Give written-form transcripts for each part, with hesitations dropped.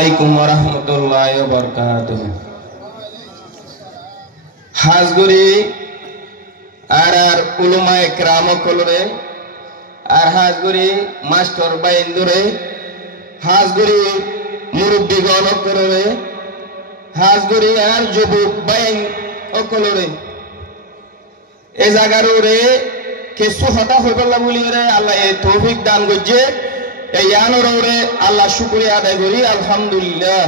আলাইকুম ওয়া রাহমাতুল্লাহি ওয়া বারাকাতুহু। হাজগুড়ি আর উলুমায়ে কেরাম কলরে আর হাজগুড়ি মাস্টার বাইন্দরে হাজগুড়ি মুরব্বিগণ কলরে হাজগুড়ি আর যুবক বাইন অকলরে এ জায়গারে কিছু হতা হইবলা বলি রে আল্লাহ এই তৌফিক দান করছে। এই আনরে আল্লাহ শুকরিয়া আদায় করি আলহামদুলিল্লাহ।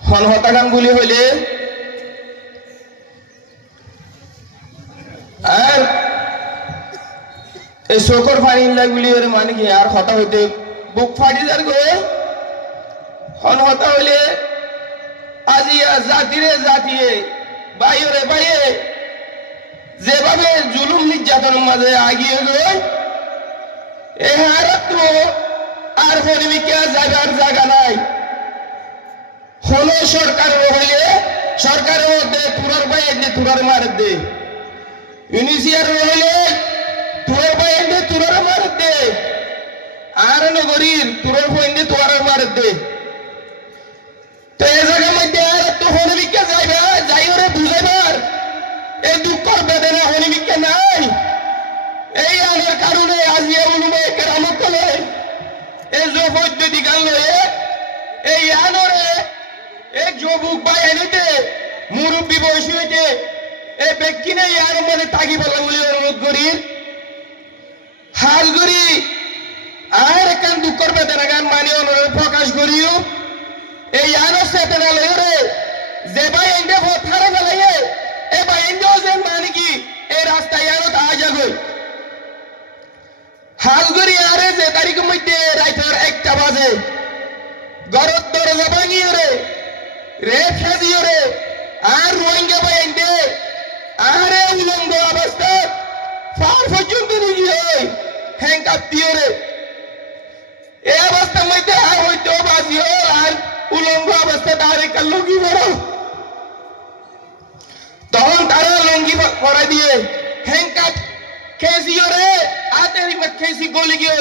হন হতাকান বলি হইলে আর এই শোকর ফানি গুলি মানে কি আর হতা হইতে বুক ফাটি যার গো। হন হতা হইলে আজিয়া জাতিরে জাতিয়ে বাইরে বাইরে যেভাবে জুলুম নির্যাতনের মাঝে আগিয়ে গই এ হারাত আর হরিবিকা জায়গার জায়গা নাই। হলো সরকার হইলে সরকারের মধ্যে তুরার বাইরে তুরার মার দে ইউনিসিয়ার হইলে তুরার বাইরে তুরার মার দে আর নগরীর তুরার বাইরে তুরার মার দে। তো এই জায়গার মধ্যে আর তো হরিবিকা যাইবে যাই ওরে বুঝাইবার এই দুঃখর বেদনা হরিবিকা নাই। এই আনার কারণে আজিয়া উলুমায়ে কেরাম কলে এই যে পদ্ধতি গাল এই আনরে এই যুবক ভাই এনিতে মুরব্বী বয়সী হইতে এই ব্যক্তি নেই আর মনে তাগি বলা বলে অনুরোধ করি হাজগুড়ি আর এখান দুঃখর বেদনা গান মানে অনুরোধ প্রকাশ করিও এই আনর চেতনা লইরে যে ভাই এন্ডে থারা ফেলাইয়ে এ ভাই এন্ডেও যে মানে কি এই রাস্তায় আরো তা যাগই হাজগুড়ি আরে যে তারিখের মধ্যে রাইতের 1টা বাজে গরত দরজা ভাঙিয়ে রে ফেজিয়ে রে আর রোহিঙ্গা বাইন্দে আরে উলঙ্গ অবস্থা ফার পর্যন্ত নিয়ে হ্যাংকাপ দিয়ে রে এই অবস্থার মধ্যে আর হইতে বাজিও আর উলঙ্গ অবস্থা তার একটা লুঙ্গি পরো তখন তারা লুঙ্গি পরা দিয়ে হ্যাংকাপ খেয়েছিও রে আতের খেয়েছি গলি গিয়ে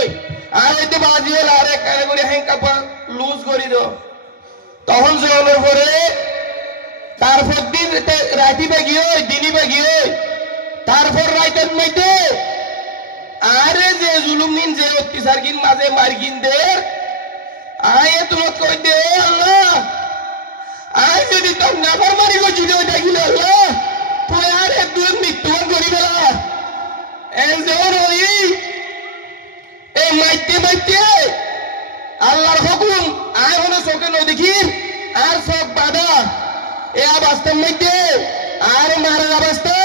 আর হইতে বাজিও আর এক কারে করে হ্যাংকাপ লুজ করি দো। তখন জনের পরে তারপর দিন রাতি বাগিয়ে দিনই বাগিয়ে তারপর রাইতের মধ্যে আরে যে জুলুম নিন যে অত্যাচার কিন মাঝে মার্কিন দের আয় তোমার কই দে আল্লাহ আয় যদি তোর নাফর মারি গো জুড়ে দেখিল আল্লাহ তুই আর একদম মৃত্যুবরণ করি বেলা এন যেমন ওই এই মাইতে মাইতে আল্লাহর হুকুম আয় হলো চোখে নদী আর সব বাধা এ অবস্থার মধ্যে আর মারার অবস্থা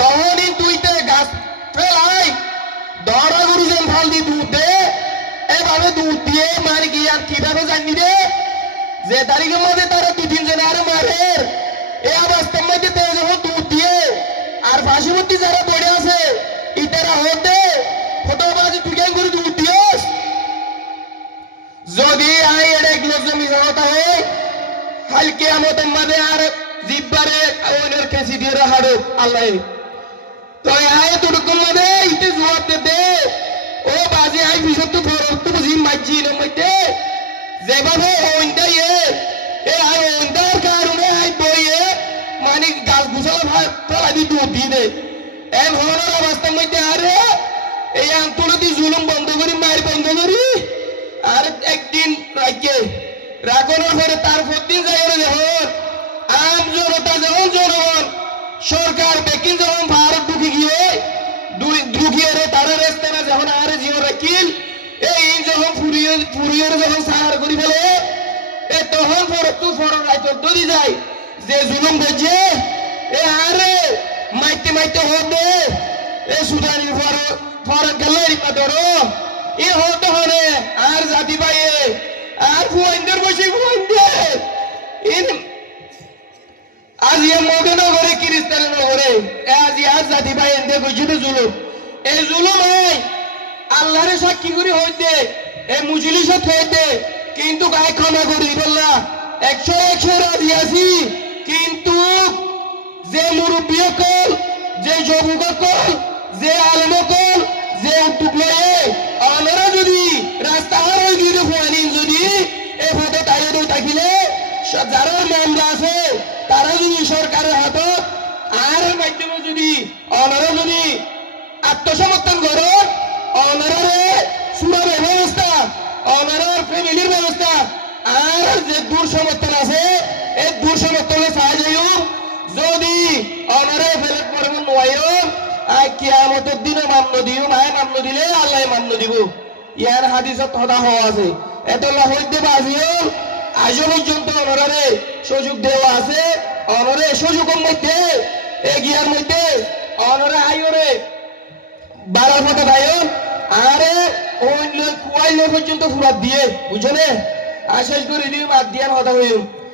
তখনই দুইতে গাছ ফেলাই দরা গরু যেন ফাল দিয়ে দুধ দে এভাবে দুধ দিয়ে মারি গিয়ে আর কিভাবে জানি রে যে তারিখের মধ্যে তারা 2-3 জন আর মারে এ অবস্থার মধ্যে তারা যখন দুধ দিয়ে আর পার্শ্ববর্তী যারা পড়ে আছে ইতারা হতে ফটোবাজি তুই কেন করে দুধ দিস যদি আই এর এক লোক জমি জায়গা হয় হালকে আমাদের মাঝে আর জিব্বারে ওনের কেসি দিয়ে হাড়ো আল্লাহ তো আয় তোরকম মানে ইতে জবাব দে ও বাজে আই বিশদ তো ফরত বুঝি মাইজি এর মধ্যে যেভাবে ওইটা এ আর ওইটার কারণে আই বইয়ে মানে গাছ গুছালা ভাই ফেলা দি দুধ দিয়ে দে এম হওয়ার অবস্থার মধ্যে আরে এই আন্তর্জাতিক জুলুম বন্ধ করি মায়ের বন্ধ করি আর একদিন রাখে রাখনের পরে তারপর দিন যাই যখন আম জনতা যখন জনগণ সরকার বেকিন যখন ভারত ঢুকিয়ে তারা রেস্তানা যখন আর জিও রাখিল এই যখন ফুরিয়ে যখন সাহার করি ফেলে এ তখন ফরত ফরত রাইত দরি যায় যে জুলুম করছে এ আরে মাইতে মাইতে হবে এ সুদানি ফরত গেল রিপা ধরো এ হতে হরে আর জাতি পাইয়ে আর ফুয়াইন্দের বসে ফুয়াইন্দে আজ ইয়ে মগে নগরে কিরিস্তানে নগরে আজ ইয়ার জাতি ভাই এনতে কইছিতে জুলুম এই জুলুম হয় আল্লাহরে সাক্ষী করে হইতে এই মুজলিসত হইতে কিন্তু গায়ে ক্ষমা করি বললা 100 রাজি আছি কিন্তু যে মুরব্বী কল যে যুবক কল যে আলেম কল যে উদ্যোগ লয়ে আমরা যদি রাস্তা হার হয়ে গিয়ে ফুয়ানি যদি যারা মামলা আছে তারা যদি সরকারের হাতত আর মাধ্যমে যদি অনারা যদি আত্মসমর্থন করো অনারে সুরার ব্যবস্থা অনারার ফ্যামিলির ব্যবস্থা আর যে দূর সমর্থন আছে এই দূর সমর্থনে সাহায্য যদি অনারে ফেরত পড়ব নয় কিয়ামতের দিনে মান্য দিও মায় মান্য দিলে আল্লাহ মান্য দিব ইয়ার হাদিসত হদা হওয়া আছে এতলা হইতে বাজিও আজও পর্যন্ত অনারে সুযোগ দেওয়া আছে অনরে সুযোগের মধ্যে এগিয়ার মধ্যে অনরে আইরে বাড়ার মতো দায়ন আরে ওই কুয়াইলে পর্যন্ত ফুরাত দিয়ে বুঝলে আশেষ করে দিও মাত দিয়ার হদা হইম